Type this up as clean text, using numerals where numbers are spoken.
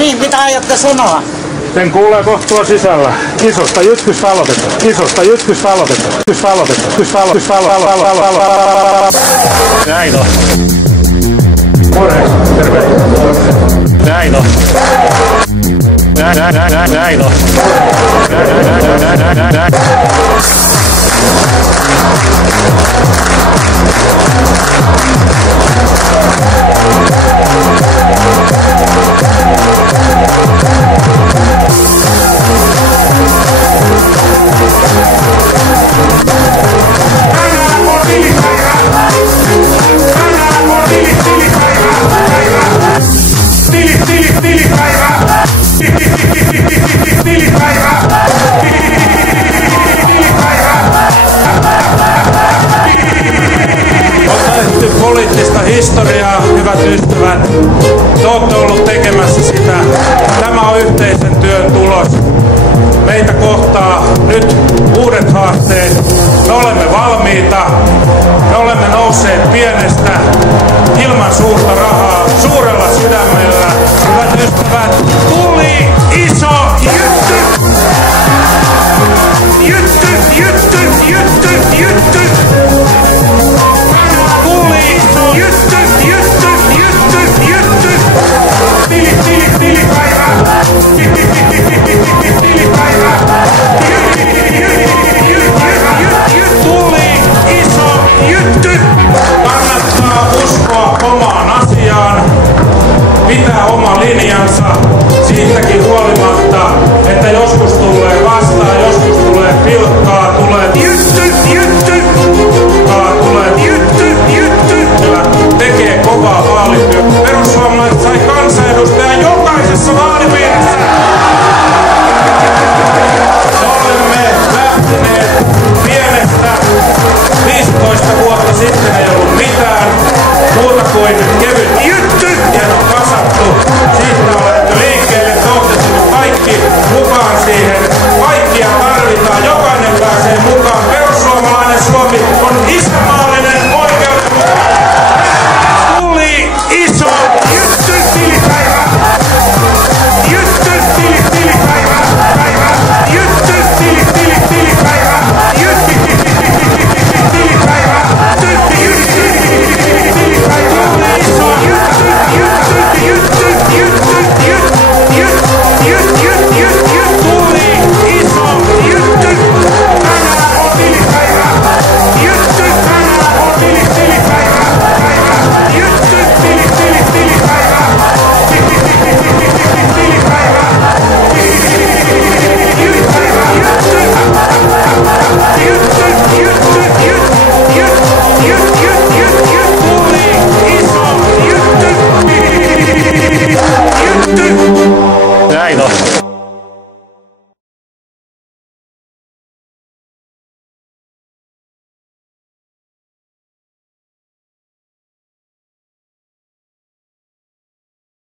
Niin, mitä aiotte sanoa? Sen kuulee kohtua sisällä. Isosta jytkystä aloitetaan. Isosta jytkystä aloitetaan. Näin on. Morjens, terve. Näin on. Näin on. Poliittista historiaa, hyvät ystävät. Te olette ollut tekemässä sitä. Tämä on yhteisen työn tulos. Meitä kohtaa nyt uudet haasteet. Me olemme valmiita. Me olemme nousseet pienestä ilman suurta rahaa, suurella sydämellä. Hyvät ystävät, tuli iso jytty! Jytty, jytty, jytty, jytty! Tuli iso jytty! Kannattaa uskoa omaan asiaan, pitää oma linjansa siitäkin huolimatta, että joskus tulee vastaan, joskus tulee pilkkaa, tulee jytty, jytty!